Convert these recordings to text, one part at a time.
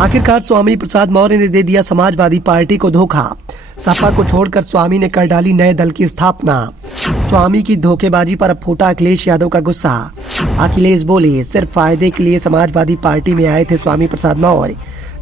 आखिरकार स्वामी प्रसाद मौर्य ने दे दिया समाजवादी पार्टी को धोखा। सपा को छोड़कर स्वामी ने कर डाली नए दल की स्थापना। स्वामी की धोखेबाजी पर अब फूटा अखिलेश यादव का गुस्सा। अखिलेश बोले, सिर्फ फायदे के लिए समाजवादी पार्टी में आए थे स्वामी प्रसाद मौर्य।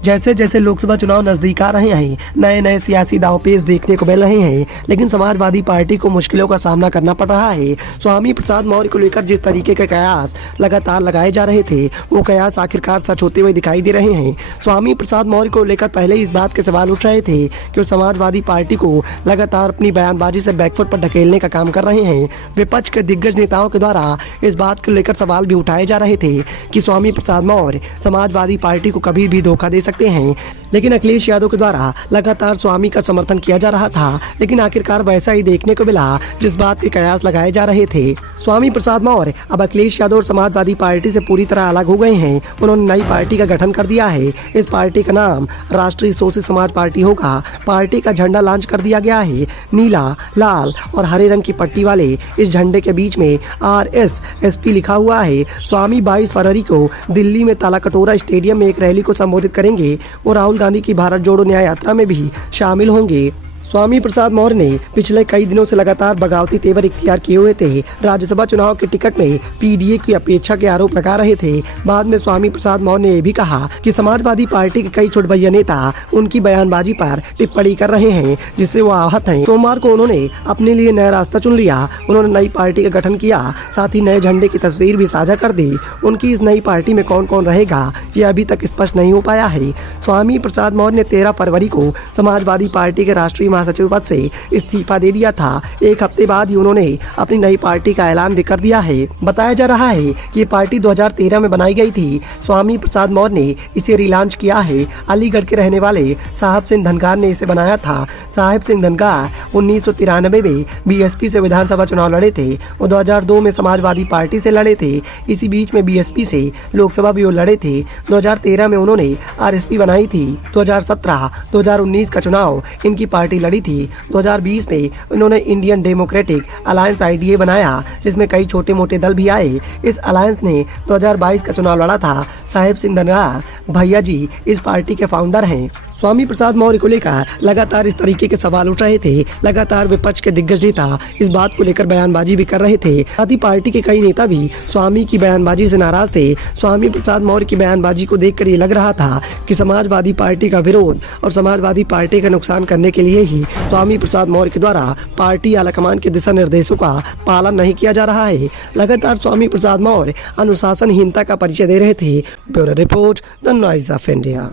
जैसे जैसे लोकसभा चुनाव नजदीक आ रहे हैं, नए नए सियासी दांवपेच देखने को मिल रहे हैं, लेकिन समाजवादी पार्टी को मुश्किलों का सामना करना पड़ रहा है। स्वामी प्रसाद मौर्य को लेकर जिस तरीके के कयास लगातार लगाए जा रहे थे, वो कयास आखिरकार सच होते हुए दिखाई दे रहे हैं। स्वामी प्रसाद मौर्य को लेकर पहले इस बात के सवाल उठ रहे थे कि वो समाजवादी पार्टी को लगातार अपनी बयानबाजी से बैकफुट पर ढकेलने का काम कर रहे हैं। विपक्ष के दिग्गज नेताओं के द्वारा इस बात को लेकर सवाल भी उठाए जा रहे थे कि स्वामी प्रसाद मौर्य समाजवादी पार्टी को कभी भी धोखा दे सकते हैं, लेकिन अखिलेश यादव के द्वारा लगातार स्वामी का समर्थन किया जा रहा था। लेकिन आखिरकार वैसा ही देखने को मिला जिस बात के कयास लगाए जा रहे थे। स्वामी प्रसाद मौर्य अब अखिलेश यादव और समाजवादी पार्टी से पूरी तरह अलग हो गए हैं। उन्होंने नई पार्टी का गठन कर दिया है। इस पार्टी का नाम राष्ट्रीय शोषित समाज पार्टी होगा। पार्टी का झंडा लॉन्च कर दिया गया है। नीला, लाल और हरे रंग की पट्टी वाले इस झंडे के बीच में RSSP लिखा हुआ है। स्वामी 22 फरवरी को दिल्ली में तालाकटोरा स्टेडियम में एक रैली को संबोधित करेंगे और राहुल गांधी की भारत जोड़ो न्याय यात्रा में भी शामिल होंगे। स्वामी प्रसाद मौर्य ने पिछले कई दिनों से लगातार बगावती तेवर इख्तियार किए हुए थे। राज्यसभा चुनाव के टिकट में PDA की अपेक्षा के आरोप लगा रहे थे। बाद में स्वामी प्रसाद मौर्य ने यह भी कहा कि समाजवादी पार्टी के कई छोटभैया नेता उनकी बयानबाजी पर टिप्पणी कर रहे हैं, जिससे वो आहत हैं। सोमवार को उन्होंने अपने लिए नया रास्ता चुन लिया। उन्होंने नई पार्टी का गठन किया, साथ ही नए झंडे की तस्वीर भी साझा कर दी। उनकी इस नई पार्टी में कौन कौन रहेगा, ये अभी तक स्पष्ट नहीं हो पाया है। स्वामी प्रसाद मौर्य ने 13 फरवरी को समाजवादी पार्टी के राष्ट्रीय महासचिव पद से इस्तीफा दे दिया था। एक हफ्ते बाद ही उन्होंने अपनी नई पार्टी का ऐलान भी कर दिया है। बताया जा रहा है कि ये पार्टी 2013 में बनाई गई थी। स्वामी प्रसाद मौर्य ने इसे रिलॉन्च किया है। अलीगढ़ के रहने वाले साहब सिंह धनगार ने इसे बनाया था। साहब सिंह धनगार 1993 में BSP से विधानसभा चुनाव लड़े थे। वो 2002 में समाजवादी पार्टी से लड़े थे। इसी बीच में BSP से लोकसभा भी वो लड़े थे। 2013 में उन्होंने RSP बनाई थी। 2017-2019 का चुनाव इनकी पार्टी लड़ी थी। 2020 में उन्होंने इंडियन डेमोक्रेटिक अलायंस IDA बनाया, जिसमें कई छोटे मोटे दल भी आए। इस अलायंस ने 2022 का चुनाव लड़ा था। साहेब सिंह धनगार भैया जी इस पार्टी के फाउंडर हैं। स्वामी प्रसाद मौर्य को लेकर लगातार इस तरीके के सवाल उठ रहे थे। लगातार विपक्ष के दिग्गज नेता इस बात को लेकर बयानबाजी भी कर रहे थे। साथ ही पार्टी के कई नेता भी स्वामी की बयानबाजी से नाराज थे। स्वामी प्रसाद मौर्य की बयानबाजी को देखकर ये लग रहा था कि समाजवादी पार्टी का विरोध और समाजवादी पार्टी का नुकसान करने के लिए ही स्वामी प्रसाद मौर्य के द्वारा पार्टी आलाकमान के दिशा निर्देशों का पालन नहीं किया जा रहा है। लगातार स्वामी प्रसाद मौर्य अनुशासनहीनता का परिचय दे रहे थे। Bureau report, the noise of India.